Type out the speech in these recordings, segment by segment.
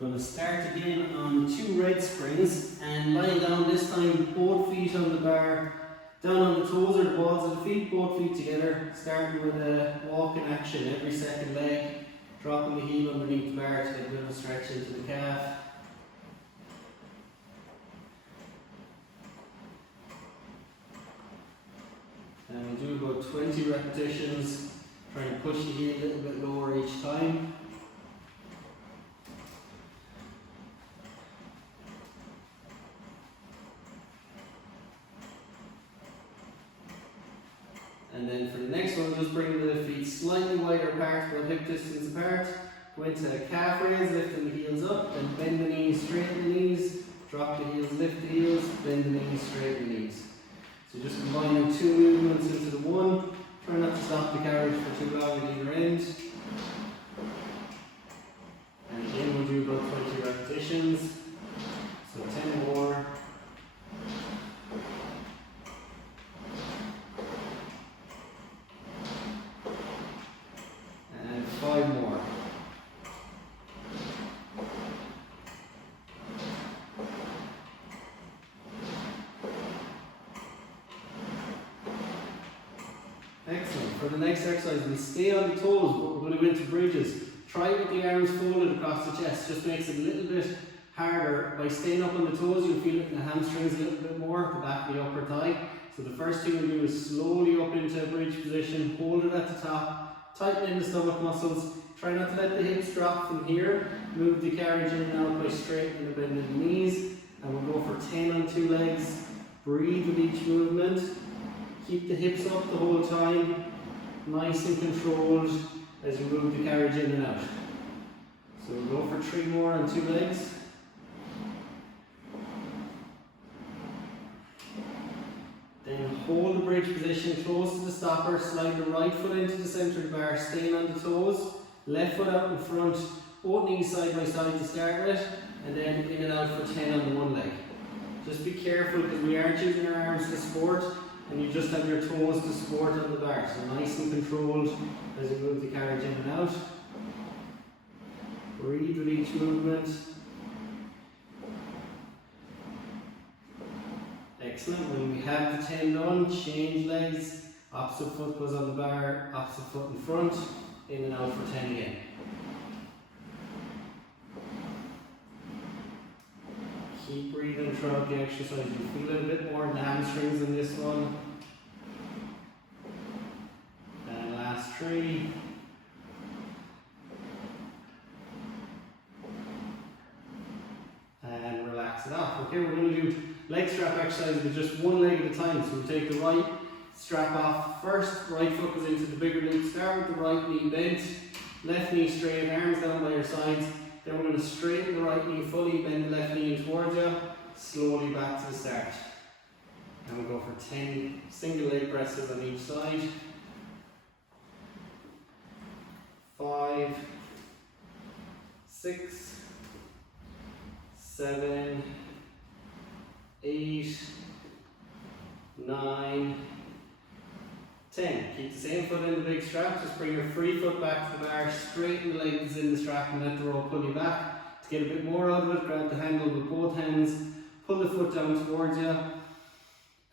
Going to start again on 2 red springs and lying down this time, both feet on the bar, down on the toes or the balls of the feet, both feet together, starting with a walking action every second leg, dropping the heel underneath the bar to get a bit of a stretch into the calf. And we'll do about 20 repetitions, trying to push the heel a little bit lower each time. And then for the next one, just bring the feet slightly wider apart, about hip distance apart. Go into a calf raise, lifting the heels up, then bend the knees, straighten the knees, drop the heels, lift the heels, bend the knees, straighten the knees. So just combining 2 movements into the one. Try not to stop the carriage for too long at either end. And again, we'll do about 20 repetitions. So 10 more. And 5 more. Excellent. For the next exercise, we'll stay on the toes, but we're going to go into bridges. Try with the arms folded across the chest, just makes it a little bit harder. By staying up on the toes, you'll feel it in the hamstrings a little bit more, the back of the upper thigh. So the first thing we'll do is slowly up into a bridge position, hold it at the top, tighten in the stomach muscles. Try not to let the hips drop from here. Move the carriage in and out by straightening and bending the knees. And we'll go for 10 on 2 legs. Breathe with each movement. Keep the hips up the whole time, nice and controlled as you move the carriage in and out. So we'll go for 3 more on 2 legs. Then hold the bridge position close to the stopper, slide the right foot into the centre of the bar, staying on the toes, left foot out in front, both knees side by side to start with, and then in and out for 10 on the one leg. Just be careful because we aren't using our arms to support, and you just have your toes to support on the bar. So nice and controlled as you move the carriage in and out. Breathe with each movement. Excellent. When we have the 10 done, change legs. Opposite foot goes on the bar, opposite foot in front, in and out for 10 again. Keep breathing throughout the exercise. You feel it a bit more in the hamstrings in this one. And last 3. And relax it off. Okay, we're going to do leg strap exercise with just one leg at a time. So we'll take the right strap off first. Right foot goes into the bigger loop. Start with the right knee bent. Left knee straight, arms down by your sides. Then we're going to straighten the right knee fully, bend the left knee in towards you, slowly back to the start. And we'll go for 10 single leg presses on each side. 5, 6, 7, 8, 9, 10. Keep the same foot in the big strap, just bring your free foot back to the bar, straighten the legs in the strap and let the rope pull you back. To get a bit more out of it, grab the handle with both hands, pull the foot down towards you.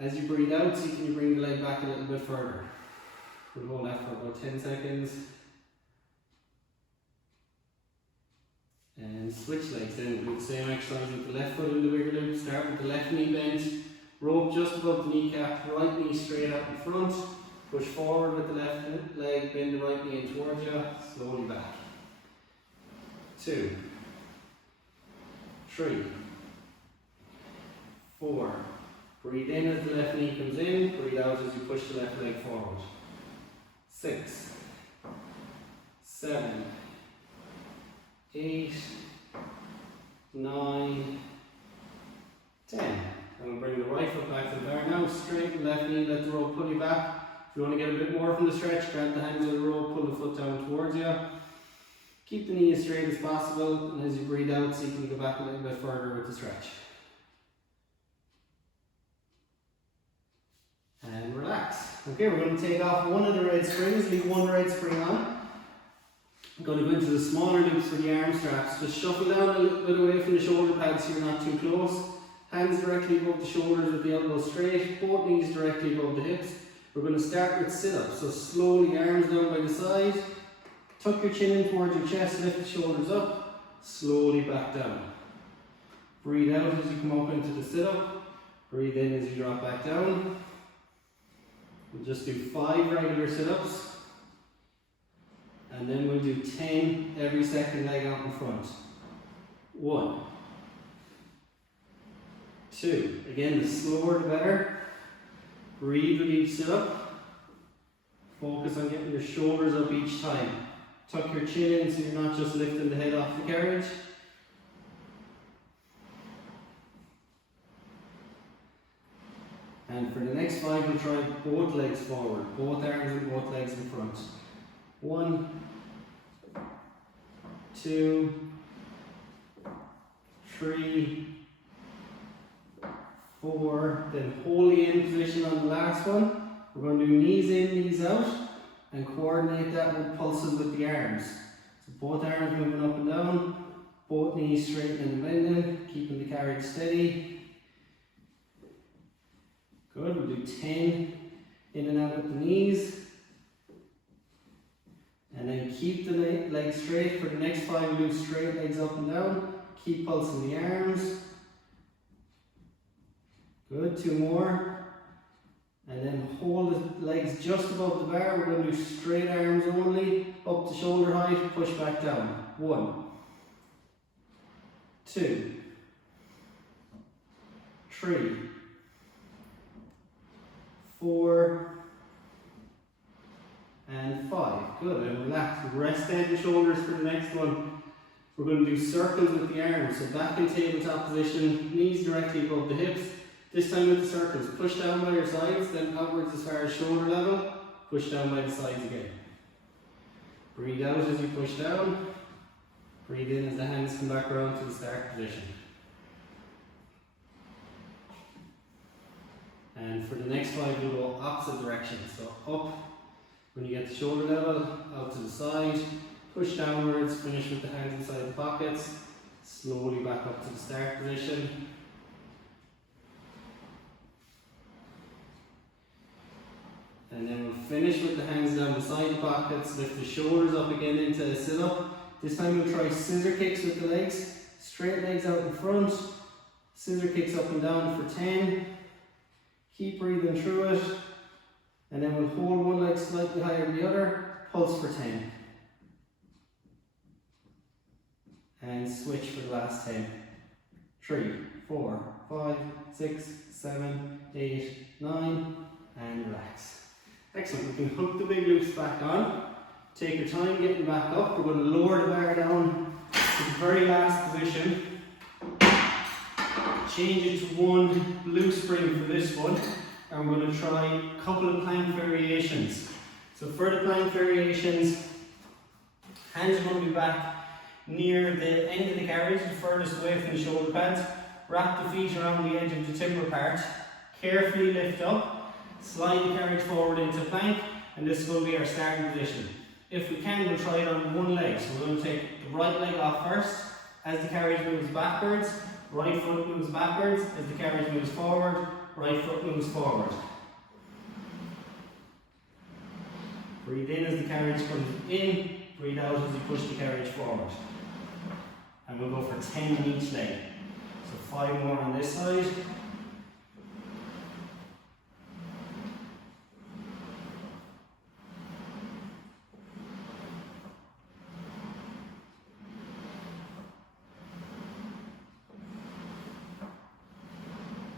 As you breathe out, see can you bring the leg back a little bit further. We'll hold that for about 10 seconds. And switch legs then, do the same exercise with the left foot in the bigger loop. Start with the left knee bent, rope just above the kneecap, right knee straight out in front. Push forward with the left leg, bend the right knee in towards you, slowly back. 2, 3, 4. Breathe in as the left knee comes in, breathe out as you push the left leg forward. 6, 7, 8, 9, 10. And we'll bring the right foot back to the bar now, straighten the left knee, let the rope pull you back. If you want to get a bit more from the stretch, grab the hands of the rope, pull the foot down towards you. Keep the knee as straight as possible, and as you breathe out, see can you go back a little bit further with the stretch. And relax. Okay, we're going to take off one of the red springs, leave one red spring on. I'm going to go into the smaller loops for the arm straps. Just shuffle down a little bit away from the shoulder pads so you're not too close. Hands directly above the shoulders with the elbows straight, both knees directly above the hips. We're going to start with sit-ups. So slowly arms down by the side. Tuck your chin in towards your chest, lift the shoulders up, slowly back down. Breathe out as you come up into the sit-up. Breathe in as you drop back down. We'll just do 5 regular sit-ups. And then we'll do 10 every second leg out in front. 1, 2. Again, the slower the better. Breathe with each sit-up. Focus on getting your shoulders up each time. Tuck your chin in so you're not just lifting the head off the carriage. And for the next 5, we'll try both legs forward, both arms and both legs in front. 1, 2, 3, 4. Then hold the end position on the last one. We're going to do knees in, knees out, and coordinate that with pulses with the arms. So both arms moving up and down, both knees straightening and bending, keeping the carriage steady. Good, we'll do 10 in and out with the knees. And then keep the legs straight. For the next 5, we'll do straight legs up and down. Keep pulsing the arms. Good, 2 more. And then hold the legs just above the bar. We're going to do straight arms only, up to shoulder height, push back down. 1, 2, 3, 4, and 5. Good, and relax. Rest head and shoulders for the next one. We're going to do circles with the arms. So back in tabletop position, knees directly above the hips. This time with the circles, push down by your sides, then outwards as far as shoulder level, push down by the sides again. Breathe out as you push down. Breathe in as the hands come back around to the start position. And for the next 5, we'll go opposite direction. So up when you get to shoulder level, out to the side, push downwards, finish with the hands inside the pockets, slowly back up to the start position. And then we'll finish with the hands down beside the pockets, lift the shoulders up again into a sit-up. This time we'll try scissor kicks with the legs, straight legs out in front, scissor kicks up and down for 10. Keep breathing through it. And then we'll hold one leg slightly higher than the other, pulse for 10. And switch for the last 10. 3, 4, 5, 6, 7, 8, 9, and relax. Excellent, we can hook the big loops back on. Take your time getting back up. We're going to lower the bar down to the very last position. Change it to 1 loose spring for this one. And we're going to try a couple of plank variations. So for the plank variations, hands are going to be back near the end of the carriage, the furthest away from the shoulder pads. Wrap the feet around the edge of the timber part. Carefully lift up. Slide the carriage forward into plank, and this is going to be our starting position. If we can, we'll try it on one leg. So we're going to take the right leg off first. As the carriage moves backwards, right foot moves backwards. As the carriage moves forward, right foot moves forward. Breathe in as the carriage comes in, breathe out as you push the carriage forward. And we'll go for 10 on each leg. So 5 more on this side.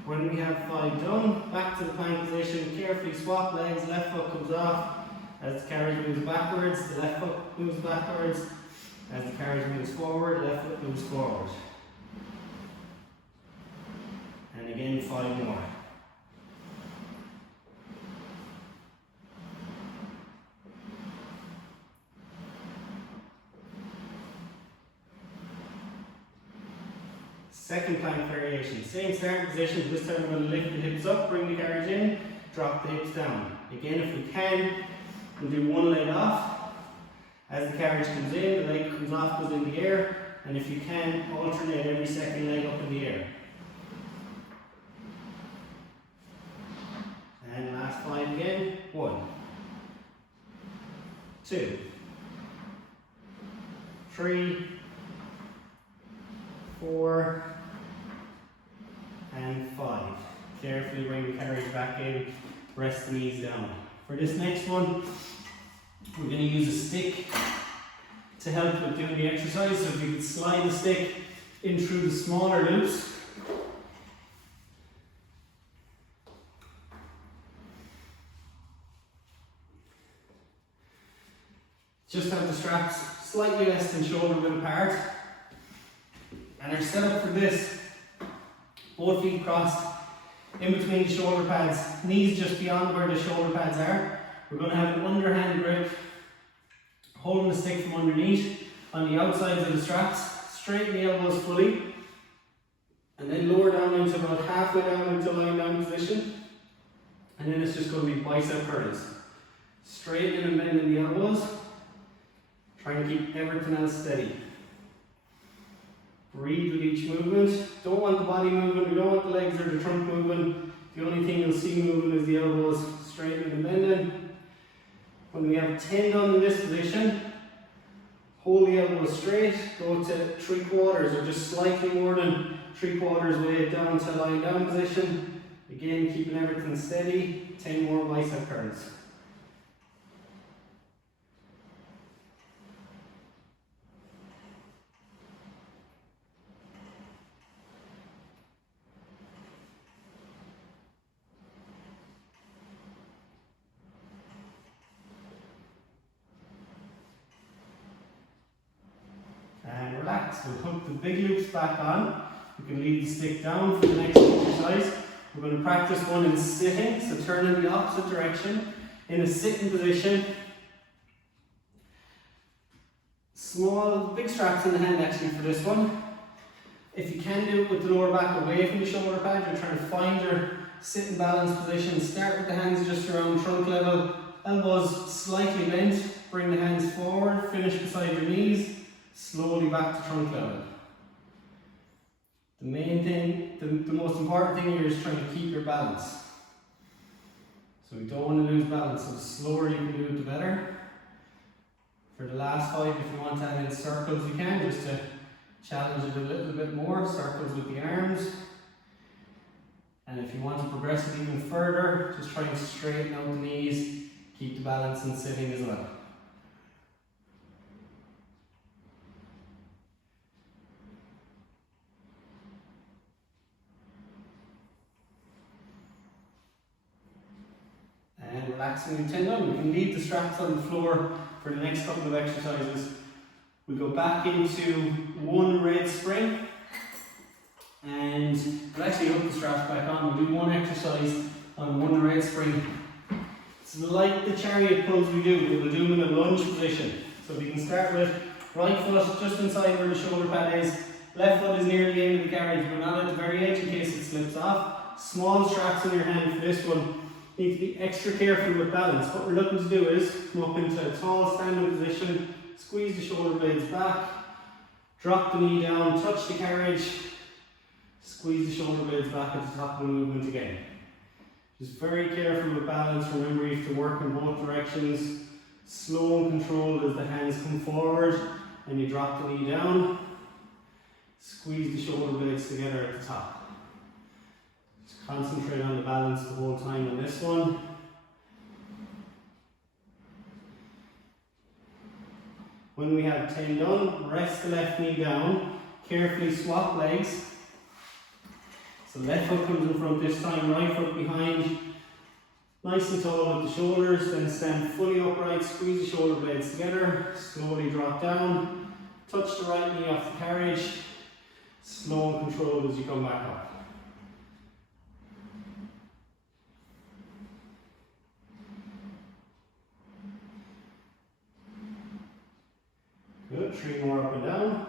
When we have 5 done, back to the plank position, carefully swap legs, left foot comes off. As the carriage moves backwards, the left foot moves backwards. As the carriage moves forward, left foot moves forward. And again, 5 more. Second plank variation, same starting position, this time we're going to lift the hips up, bring the carriage in, drop the hips down. Again, if we can, we'll do one leg off, As the carriage comes in, the leg comes off, goes in the air, and if you can, alternate every second leg up in the air. And last 5 again. 1, 2, 3, 4, and 5. Carefully bring the carriage back in, rest the knees down. For this next one, we're going to use a stick to help with doing the exercise. So if you could slide the stick in through the smaller loops. Just have the straps slightly less than shoulder width apart. And our setup for this, both feet crossed in between the shoulder pads, knees just beyond where the shoulder pads are. We're going to have an underhand grip, holding the stick from underneath on the outsides of the straps, straighten the elbows fully, and then lower down into about halfway down into lying down position. And then it's just going to be bicep curls. Straightening and bending the elbows, trying to keep everything else steady. Breathe with each movement. Don't want the body moving, we don't want the legs or the trunk moving. The only thing you'll see moving is the elbows, straightening and bending. When we have 10 done in this position, hold the elbows straight, go to 3/4 or just slightly more than 3/4 weight down to lying down position. Again, keeping everything steady. 10 more bicep curls. And relax. We'll hook the big loops back on. You can leave the stick down for the next exercise. We're going to practice one in sitting, so turn in the opposite direction in a sitting position. Big straps in the hand actually for this one. If you can do it with the lower back away from the shoulder pad, you're trying to find your sitting balance position. Start with the hands just around trunk level, elbows slightly bent, bring the hands forward, finish beside your knees. Slowly back to trunk level. The main thing, the most important thing here is trying to keep your balance. So we don't want to lose balance, so the slower you can do it, the better. For the last 5, if you want to add in circles, you can, just to challenge it a little bit more, circles with the arms. And if you want to progress it even further, just try and straighten out the knees, keep the balance in sitting as well. And relaxing your tendon. We can leave the straps on the floor for the next couple of exercises. We go back into 1 red spring, and we'll actually hook the straps back on. We'll do 1 exercise on 1 red spring. It's like the chariot pulls we do, we'll do them in a lunge position. So we can start with right foot just inside where the shoulder pad is, left foot is near the end of the carriage, but not at the very edge in case it slips off. Small straps in your hand for this one. Need to be extra careful with balance. What we're looking to do is come up into a tall standing position, squeeze the shoulder blades back, drop the knee down, touch the carriage, squeeze the shoulder blades back at the top of the movement again. Just very careful with balance. Remember, you have to work in both directions. Slow and controlled as the hands come forward and you drop the knee down. Squeeze the shoulder blades together at the top. Concentrate on the balance the whole time on this one. When we have 10 done, rest the left knee down. Carefully swap legs. So left foot comes in front this time, right foot behind. Nice and tall with the shoulders, then stand fully upright, squeeze the shoulder blades together, slowly drop down. Touch the right knee off the carriage. Slow and controlled as you come back up. Good, 3 more up and down.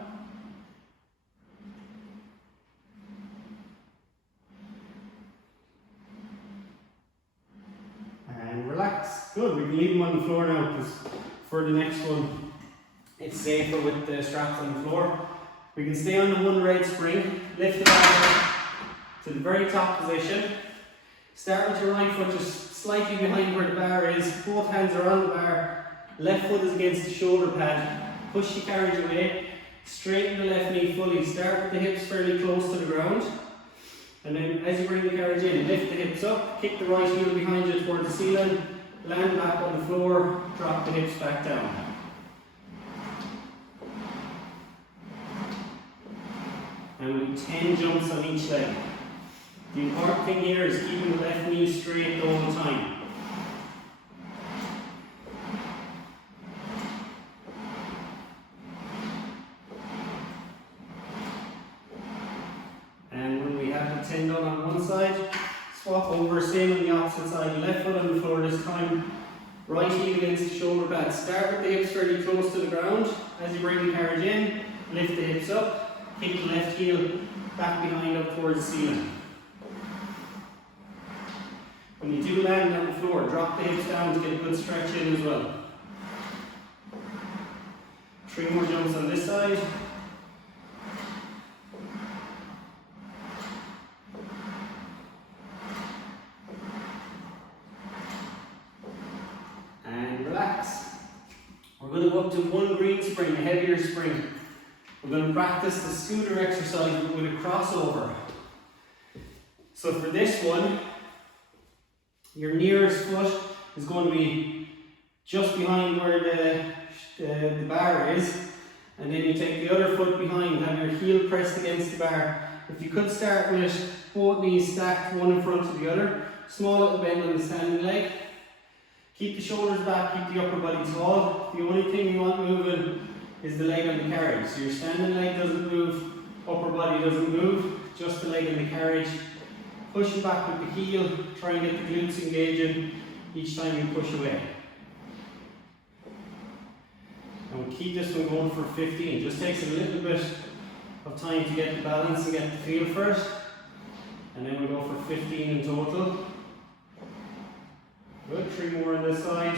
And relax. Good, we can leave them on the floor now because for the next one It's safer with the straps on the floor. We can stay on the one red spring, lift the bar to the very top position. Start with your right foot just slightly behind where the bar is. Both hands are on the bar. Left foot is against the shoulder pad. Push the carriage away. Straighten the left knee fully. Start with the hips fairly close to the ground. And then as you bring the carriage in, lift the hips up. Kick the right heel behind you towards the ceiling. Land back on the floor. Drop the hips back down. And we do 10 jumps on each leg. The important thing here is keeping the left knee straight all the time. And when we have the 10 done on one side, swap over, same on the opposite side. Left foot on the floor this time. Right heel against the shoulder pad. Start with the hips fairly close to the ground. As you bring the carriage in, lift the hips up. Kick the left heel back behind up towards the ceiling. When you do land on the floor, drop the hips down to get a good stretch in as well. 3 more jumps on this side. And relax. We're going to go up to one green spring, a heavier spring. We're going to practice the scooter exercise with a crossover. So for this one, your nearest foot is going to be just behind where the bar is, and then you take the other foot behind, have your heel pressed against the bar. If you could start with both knees stacked one in front of the other, small little bend on the standing leg. Keep the shoulders back, keep the upper body tall. The only thing you want moving is the leg on the carriage. So your standing leg doesn't move, upper body doesn't move, just the leg on the carriage. Push it back with the heel, try and get the glutes engaging each time you push away. And we'll keep this one going for 15. It just takes a little bit of time to get the balance and get the feel first. And then we'll go for 15 in total. Good, 3 more on this side.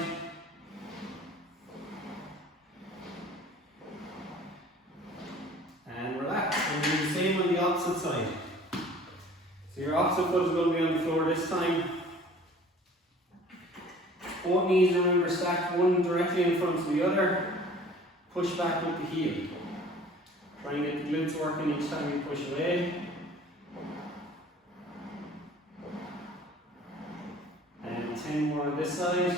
And relax, and do the same on the opposite side. So your opposite foot is going to be on the floor this time. Both knees, remember, stacked one directly in front of the other. Push back with the heel. Try and get the glutes working each time you push away. And 10 more on this side.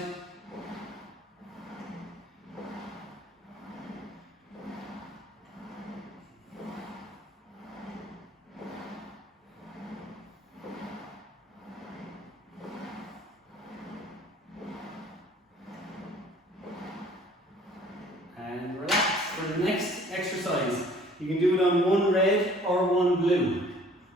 And relax. For the next exercise, you can do it on one red or one blue.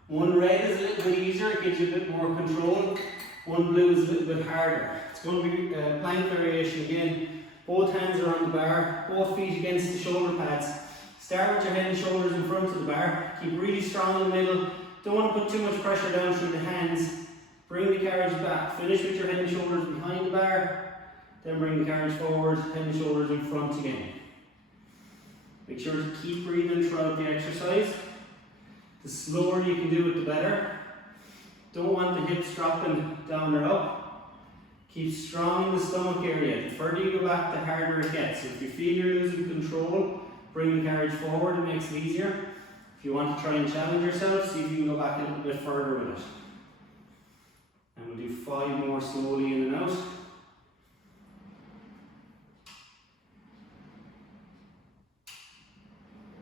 One red is a little bit easier, it gives you a bit more control. One blue is a little bit harder. It's going to be a plank variation again. Both hands are on the bar, both feet against the shoulder pads. Start with your head and shoulders in front of the bar. Keep really strong in the middle. Don't want to put too much pressure down through the hands. Bring the carriage back. Finish with your head and shoulders behind the bar. Then bring the carriage forward, head and shoulders in front again. Make sure to keep breathing throughout the exercise. The slower you can do it, the better. Don't want the hips dropping down or up. Keep strong in the stomach area. The further you go back, the harder it gets. So if you feel you're losing control, bring the carriage forward, it makes it easier. If you want to try and challenge yourself, see if you can go back a little bit further with it. And we'll do 5 more slowly in and out.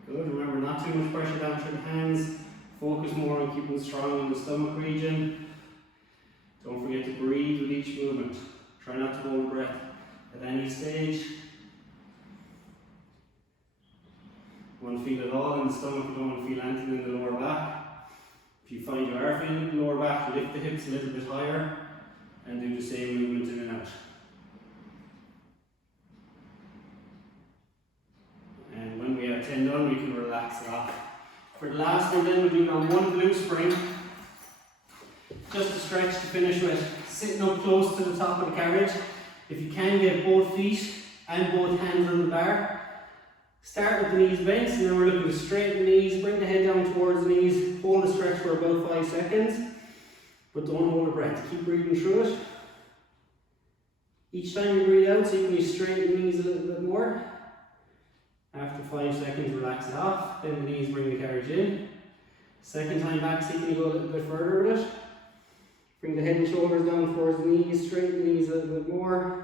Good, remember not too much pressure down through the hands. Focus more on keeping strong in the stomach region. Don't forget to breathe with each movement. Try not to hold breath at any stage. You want to feel it all in the stomach, you don't want to feel anything in the lower back. If you find you are feeling the lower back, lift the hips a little bit higher and do the same movement in and out. And when we have 10 done, we can relax it off. For the last one then, we'll do now one blue spring. Just a stretch to finish with. Sitting up close to the top of the carriage. If you can get both feet and both hands on the bar, Start with the knees bent, and then we're looking to straighten the knees, bring the head down towards the knees, hold the stretch for about 5 seconds, but don't hold your breath. Keep breathing through it. Each time you breathe out, see if you can straighten the knees a little bit more. After 5 seconds, relax it off, bend the knees, bring the carriage in. Second time back, see if you can go a little bit further with it. Bring the head and shoulders down towards the knees, straighten the knees a little bit more.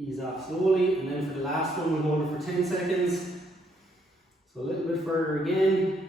Ease off slowly, and then for the last one, we'll hold it for 10 seconds. So a little bit further again.